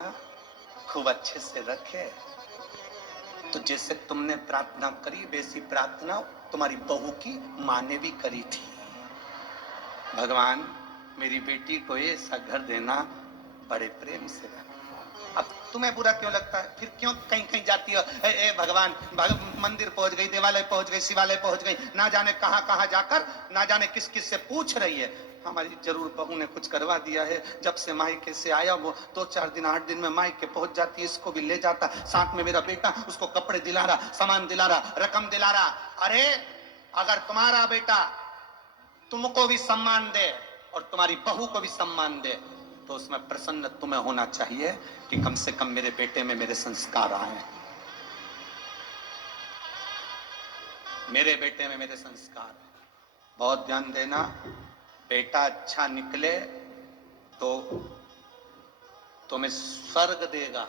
खूब अच्छे से रखे। तो जैसे तुमने प्रार्थना करी वैसी प्रार्थना तुम्हारी बहू की माँ ने भी करी थी। भगवान मेरी बेटी को ऐसा घर देना, बड़े प्रेम से रखना। अब तुम्हें बुरा क्यों लगता है? फिर क्यों कहीं कहीं जाती हो? भगवान मंदिर पहुंच गई, देवालय पहुंच गई, शिवालय पहुंच गई, ना जाने कहां कहां जाकर ना जाने किस किस से पूछ रही है। हमारी जरूर बहू ने कुछ करवा दिया है। जब से मायके से आया वो 2-4 दिन 8 दिन में मायके पहुंच जाती है। इसको भी ले जाता, साथ में मेरा बेटा उसको कपड़े दिला रहा, सामान दिला रहा, रकम दिला रहा। अरे अगर तुम्हारा बेटा तुमको भी सम्मान दे और तुम्हारी बहू को भी सम्मान दे तो उसमें प्रसन्न तुम्हें होना चाहिए कि कम से कम मेरे बेटे में मेरे संस्कार आए, मेरे बेटे में मेरे संस्कार। बहुत ध्यान देना, बेटा अच्छा निकले तो तुम्हें स्वर्ग देगा,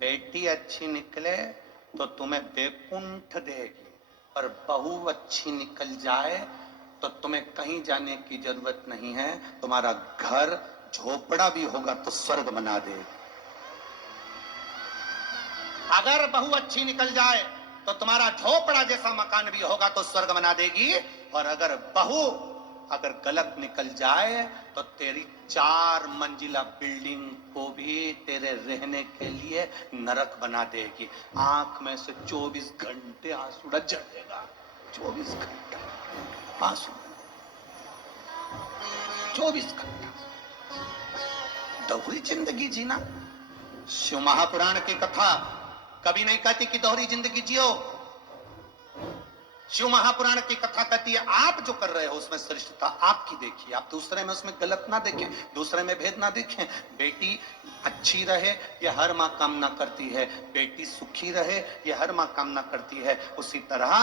बेटी अच्छी निकले तो तुम्हें वैकुंठ देगी। और बहू अच्छी निकल जाए तो तुम्हें कहीं जाने की जरूरत नहीं है, तुम्हारा घर झोपड़ा भी होगा तो स्वर्ग बना देगी। अगर बहू अच्छी निकल जाए तो तुम्हारा झोपड़ा जैसा मकान भी होगा तो स्वर्ग बना देगी। और अगर बहू अगर गलत निकल जाए तो तेरी 4 मंजिला बिल्डिंग को भी तेरे रहने के लिए नरक बना देगी। आंख में से 24 घंटे आंसू झड़ेगा, 24 घंटे आंसू, 24 घंटा दोहरी जिंदगी जीना। शिव महापुराण की कथा कभी नहीं कहती कि दोहरी जिंदगी जियो। शिव महापुराण की कथा कहती है आप जो कर रहे हो उसमें श्रेष्ठता आपकी देखिए, आप दूसरे में उसमें गलत ना देखें, दूसरे में भेद ना देखें। बेटी अच्छी रहे ये हर मां कामना करती है, बेटी सुखी रहे ये हर मां कामना करती है। उसी तरह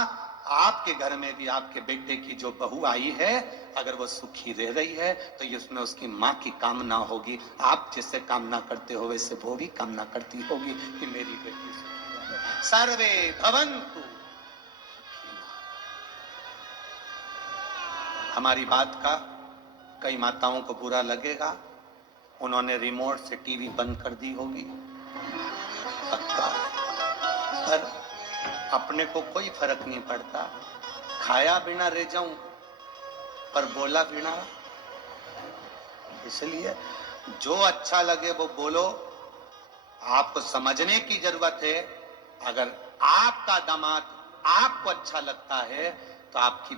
आपके घर में भी आपके बेटे की जो बहू आई है अगर वो सुखी रह रही है तो ये उसमें उसकी मां की कामना होगी। आप जैसे कामना करते हो वैसे वो भी कामना करती होगी कि मेरी बेटी सुखी रहे। सर्वे भवन्तु। हमारी बात का कई माताओं को बुरा लगेगा, उन्होंने रिमोट से टीवी बंद कर दी होगी, पक्का। पर अपने को कोई फर्क नहीं पड़ता, खाया बिना रह जाऊं पर बोला बिना। इसलिए जो अच्छा लगे वो बोलो। आपको समझने की जरूरत है, अगर आपका दामाद आपको अच्छा लगता है तो आपकी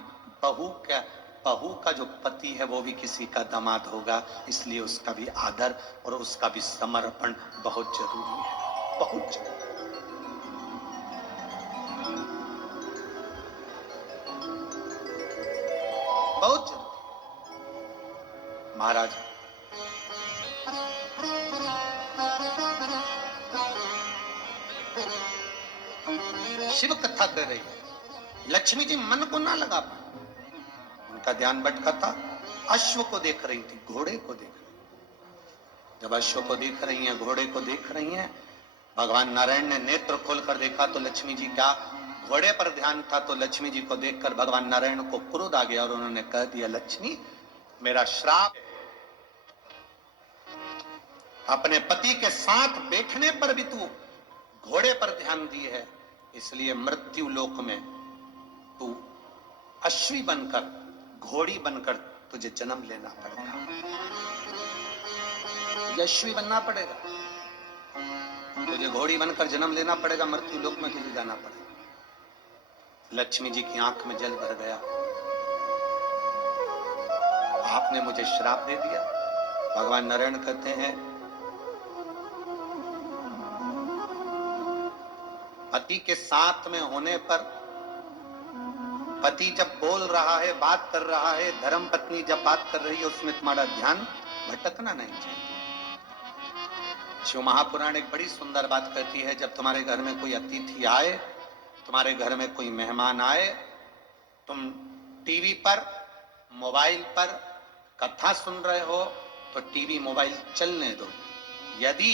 बहू का जो पति है वो भी किसी का दामाद होगा। इसलिए उसका भी आदर और उसका भी समर्पण बहुत जरूरी है, बहुत जरूरी। बहुत जरूरी। महाराज शिव कथा कर रही है, लक्ष्मी जी मन को ना लगा पाए, उनका ध्यान भटका था। अश्व को देख रही थी, घोड़े को देख रही। जब अश्व को देख रही हैं, घोड़े को देख रही हैं, भगवान नारायण ने नेत्र खोलकर देखा तो लक्ष्मी जी का घोड़े पर ध्यान था। तो लक्ष्मी जी को देखकर भगवान नारायण को क्रोध आ गया और उन्होंने कह दिया लक्ष्मी मेरा श्राप, अपने पति के साथ बैठने पर भी तू घोड़े पर ध्यान दी है, इसलिए मृत्यु लोक में तू अश्वी बनकर, घोड़ी बनकर तुझे जन्म लेना पड़ेगा, अश्वी बनना पड़ेगा, तुझे घोड़ी बनकर जन्म लेना पड़ेगा, मृत्यु लोक में तुझे जाना पड़ेगा। लक्ष्मी जी की आंख में जल भर गया, आपने मुझे श्राप दे दिया। भगवान नारायण कहते हैं पति के साथ में होने पर, पति जब बोल रहा है, बात कर रहा है, धर्म पत्नी जब बात कर रही है, उसमें तुम्हारा ध्यान भटकना नहीं चाहिए। शिव महापुराण एक बड़ी सुंदर बात कहती है, जब तुम्हारे घर में कोई अतिथि आए, तुम्हारे घर में कोई मेहमान आए, तुम टीवी पर, मोबाइल पर कथा सुन रहे हो तो टीवी मोबाइल चलने दो। यदि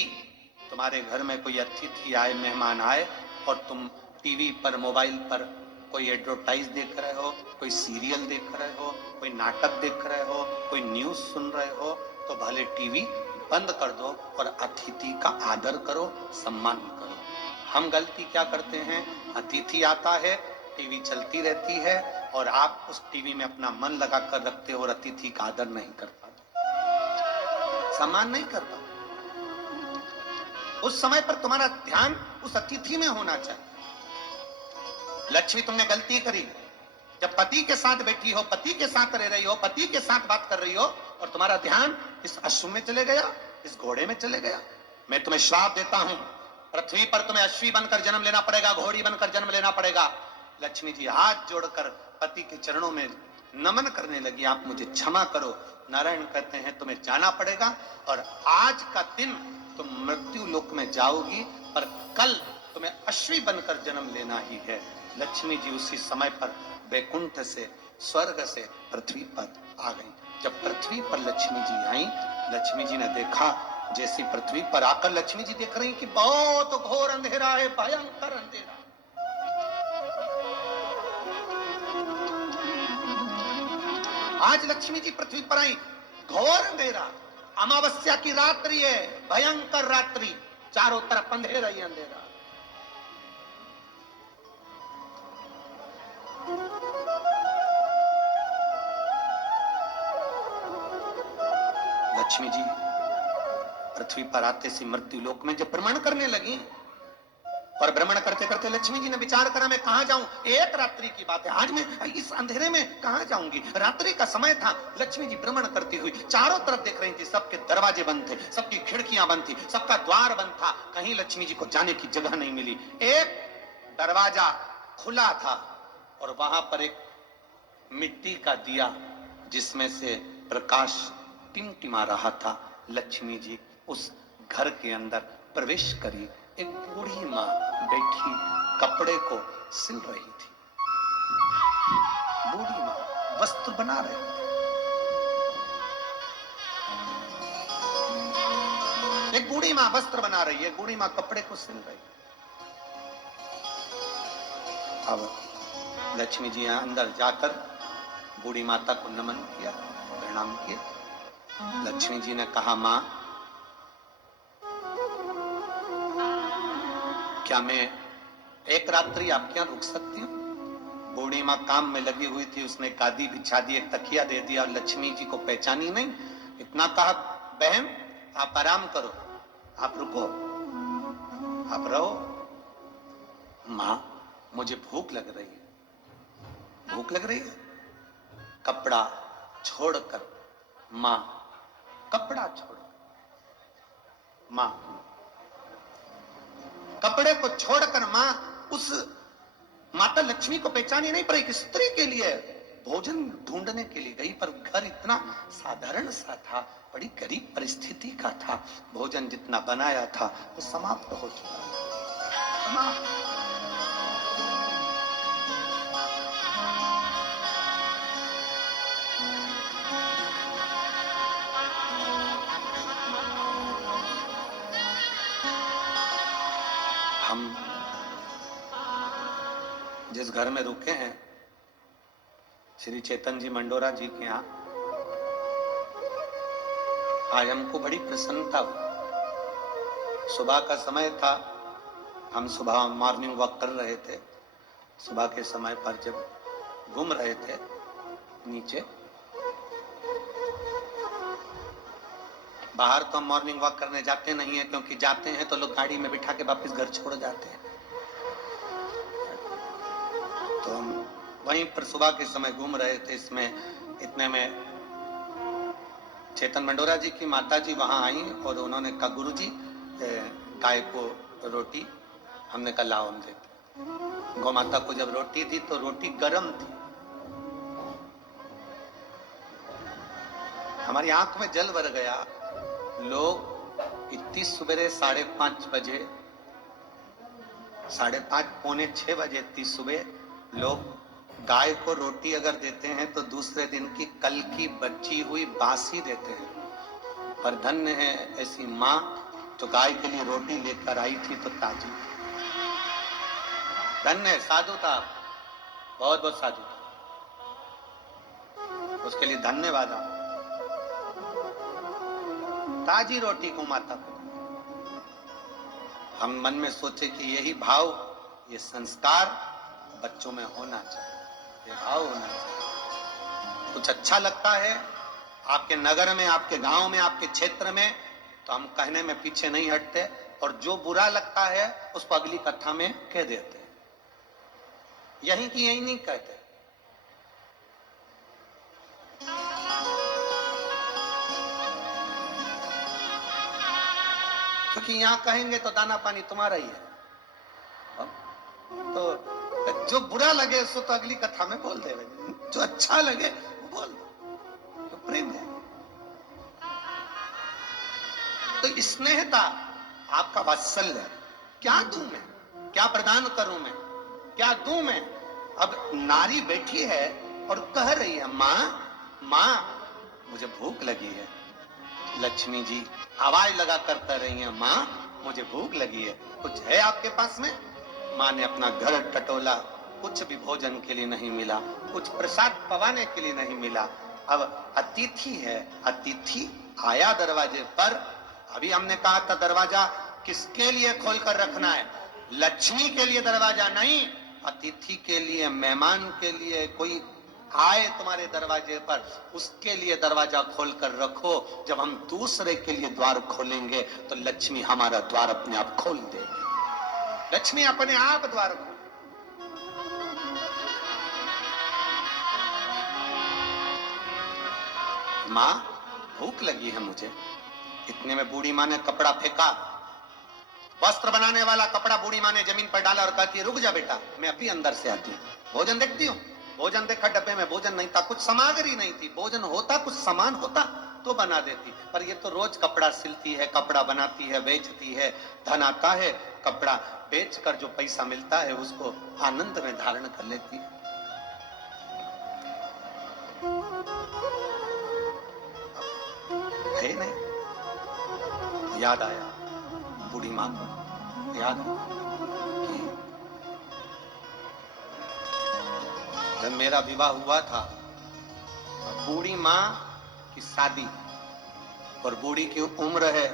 तुम्हारे घर में कोई अतिथि आए, मेहमान आए और तुम टीवी पर, मोबाइल पर कोई एडवर्टाइज देख रहे हो, कोई सीरियल देख रहे हो, कोई नाटक देख रहे हो, कोई न्यूज सुन रहे हो, तो भले टीवी बंद कर दो और अतिथि का आदर करो, सम्मान करो। हम गलती क्या करते हैं, अतिथि आता है, टीवी चलती रहती है और आप उस टीवी में अपना मन लगा कर रखते हो और अतिथि का आदर नहीं कर पाते, सम्मान नहीं कर पाते। उस समय पर तुम्हारा ध्यान उस अतिथि में होना चाहिए। लक्ष्मी, तुमने गलती करी, जब पति के साथ बैठी हो, पति के साथ रह रही हो, पति के साथ बात कर रही हो और तुम्हारा ध्यान इस अश्व में चले गया, इस घोड़े में चले गया, मैं तुम्हें श्राप देता हूं, पृथ्वी पर तुम्हें अश्वी बनकर जन्म लेना पड़ेगा, घोड़ी बनकर जन्म लेना पड़ेगा। लक्ष्मी जी हाथ जोड़कर पति के चरणों में नमन करने लगी, आप मुझे क्षमा करो। नारायण कहते हैं तुम्हें जाना पड़ेगा और आज का दिन तुम मृत्यु लोक में जाओगी, पर कल तुम्हें अश्वी बनकर जन्म लेना ही है। लक्ष्मी जी उसी समय पर वैकुंठ से, स्वर्ग से पृथ्वी पर आ गई। जब पृथ्वी पर लक्ष्मी जी आई, लक्ष्मी जी ने देखा, जैसी पृथ्वी पर आकर लक्ष्मी जी देख रही कि बहुत घोर अंधेरा है, भयंकर अंधेरा। आज लक्ष्मी जी पृथ्वी पर आई, घोर अंधेरा, अमावस्या की रात्रि है, भयंकर रात्रि, चारों तरफ अंधेरा ही अंधेरा। लक्ष्मी जी पृथ्वी पर आते से मृत्यु लोक में जब भ्रमण करने लगी और भ्रमण करते करते लक्ष्मी जी ने विचार करा, मैं कहां जाऊं, एक रात्रि की बात है, आज मैं इस अंधेरे में कहां जाऊंगी। रात्रि का समय था, लक्ष्मी जी भ्रमण करती हुई चारों तरफ देख रही थी, सबके दरवाजे बंद थे, सबकी खिड़कियां बंद थी, सबका द्वार बंद था, कहीं लक्ष्मी जी को जाने की जगह नहीं मिली। एक दरवाजा खुला था और वहां पर एक मिट्टी का दिया जिसमें से प्रकाश टिमटिमा रहा था। लक्ष्मी जी उस घर के अंदर प्रवेश करी, एक बूढ़ी मां बैठी कपड़े को सिल रही थी। बूढ़ी मां वस्त्र बना रही थी। एक बूढ़ी मां वस्त्र बना रही है, बूढ़ी मां कपड़े को सिल रही है। अब लक्ष्मी जी अंदर जाकर बूढ़ी माता को नमन किया, प्रणाम किया। लक्ष्मी जी ने कहा, मां क्या मैं एक रात्रि आपके यहां रुक सकती हूँ? बूढ़ी मां काम में लगी हुई थी, उसने गादी बिछा दी, एक तकिया दे दिया और लक्ष्मी जी को पहचानी नहीं, इतना कहा, बहन आप आराम करो, आप रुको, आप रहो। मां मुझे भूख लग रही है, भूख लग रही है। कपड़ा छोड़कर मां, कपड़ा छोड़, मां कपड़े को छोड़कर मां उस माता लक्ष्मी को पहचानी नहीं, पर एक स्त्री के लिए भोजन ढूंढने के लिए गई, पर घर इतना साधारण सा था, बड़ी गरीब परिस्थिति का था, भोजन जितना बनाया था वो समाप्त हो चुका था। हम जिस घर में रुके हैं, श्री चेतन जी मंडोरा जी के यहाँ, आज हमको बड़ी प्रसन्नता हुई। सुबह का समय था, हम सुबह मॉर्निंग वॉक कर रहे थे, सुबह के समय पर जब घूम रहे थे नीचे, बाहर तो हम मॉर्निंग वॉक करने जाते नहीं है, क्योंकि जाते हैं तो लोग गाड़ी में बिठा के वापस घर छोड़ जाते हैं, तो हम वहीं पर सुबह के समय घूम रहे थे। इसमें इतने में चेतन मंडोरा जी की माता जी वहां आई और उन्होंने कहा, गुरु जी गाय को रोटी, हमने कहा लाओ हम देते। गौ माता को जब रोटी दी तो रोटी गर्म थी, हमारी आंख में जल भर गया। लोग इतनी सवेरे 5:30 बजे, 5:30 पौने 6 बजे इतनी सुबह लोग गाय को रोटी अगर देते हैं तो दूसरे दिन की कल की बची हुई बासी देते हैं, पर धन्य है ऐसी माँ तो गाय के लिए रोटी लेकर आई थी तो ताजी। धन्य साधु था, बहुत बहुत साधु था, उसके लिए धन्यवाद। ताजी रोटी को माता को। हम मन में सोचे कि यही भाव, ये संस्कार बच्चों में होना चाहिए, ये भाव होना चाहिए। कुछ अच्छा लगता है आपके नगर में, आपके गांव में, आपके क्षेत्र में, तो हम कहने में पीछे नहीं हटते, और जो बुरा लगता है उसको अगली कथा में कह देते हैं। यही की यही नहीं कहते। क्योंकि यहां कहेंगे तो दाना पानी तुम्हारा ही है। तो जो बुरा लगे उसको तो अगली कथा में बोल दे, जो अच्छा लगे वो बोल दो, तो प्रेम है। तो स्नेहता, आपका वात्सल्य, क्या दूं मैं, क्या प्रदान करूं मैं, क्या दूं मैं। अब नारी बैठी है और कह रही है, मां मां मुझे भूख लगी है। लक्ष्मी जी आवाज लगा कर कह रही है, मां मुझे भूख लगी है, कुछ है आपके पास में। मां ने अपना घर टटोला, कुछ भी भोजन के लिए नहीं मिला, कुछ प्रसाद पवाने के लिए नहीं मिला। अब अतिथि है, अतिथि आया दरवाजे पर। अभी हमने कहा था दरवाजा किसके लिए खोलकर रखना है, लक्ष्मी के लिए दरवाजा नहीं, अतिथि के लिए, मेहमान के लिए। कोई आए तुम्हारे दरवाजे पर, उसके लिए दरवाजा खोलकर रखो। जब हम दूसरे के लिए द्वार खोलेंगे तो लक्ष्मी हमारा द्वार अपने आप खोल देगी। लक्ष्मी अपने आप द्वार खोल। मां भूख लगी है मुझे। इतने में बूढ़ी मां ने कपड़ा फेंका, वस्त्र बनाने वाला कपड़ा बूढ़ी मां ने जमीन पर डाला और कहती है, रुक जा बेटा, मैं अभी अंदर से आती हूँ। भोजन देखती हूँ। भोजन देखा, डब्बे में भोजन नहीं था, कुछ सामग्री नहीं थी। भोजन होता, कुछ सामान होता तो बना देती, पर ये तो रोज कपड़ा सिलती है, कपड़ा बनाती है, बेचती है, धन आता है, कपड़ा बेचकर जो पैसा मिलता है उसको आनंद में धारण कर लेती है। है नहीं, याद आया बूढ़ी मां को, याद कि जब मेरा विवाह हुआ था, बूढ़ी मां की शादी, और बूढ़ी की उम्र है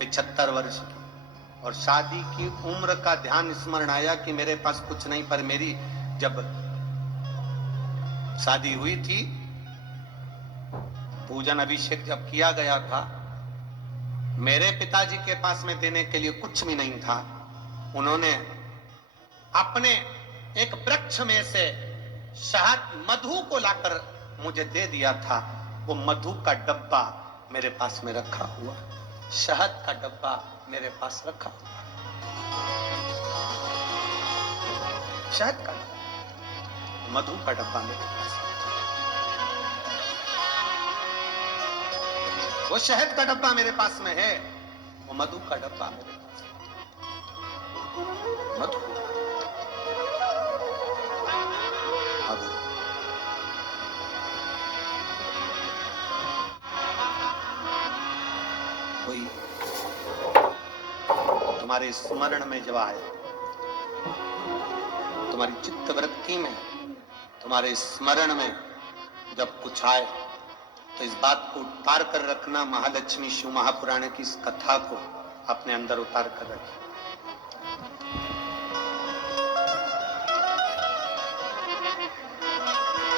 75 वर्ष की, और शादी की उम्र का ध्यान स्मरण आया कि मेरे पास कुछ नहीं, पर मेरी जब शादी हुई थी, पूजन अभिषेक जब किया गया था, मेरे पिताजी के पास में देने के लिए कुछ भी नहीं था। उन्होंने अपने एक वृक्ष में से शहद मधु को लाकर मुझे दे दिया था। वो मधु का डब्बा मेरे पास में रखा हुआ, शहद का डब्बा मेरे पास रखा हुआ, शहद का मधु का डब्बा मेरे पास। वो शहद का डब्बा मेरे पास में है, वो मधु का डब्बा मेरे पास है। मधु अब कोई तुम्हारे स्मरण में जब आए, तुम्हारी चित्तवृत्ति में, तुम्हारे स्मरण में जब कुछ आए, तो इस बात को उतार कर रखना। महालक्ष्मी शिव महापुराण की इस कथा को अपने अंदर उतार कर रखिए।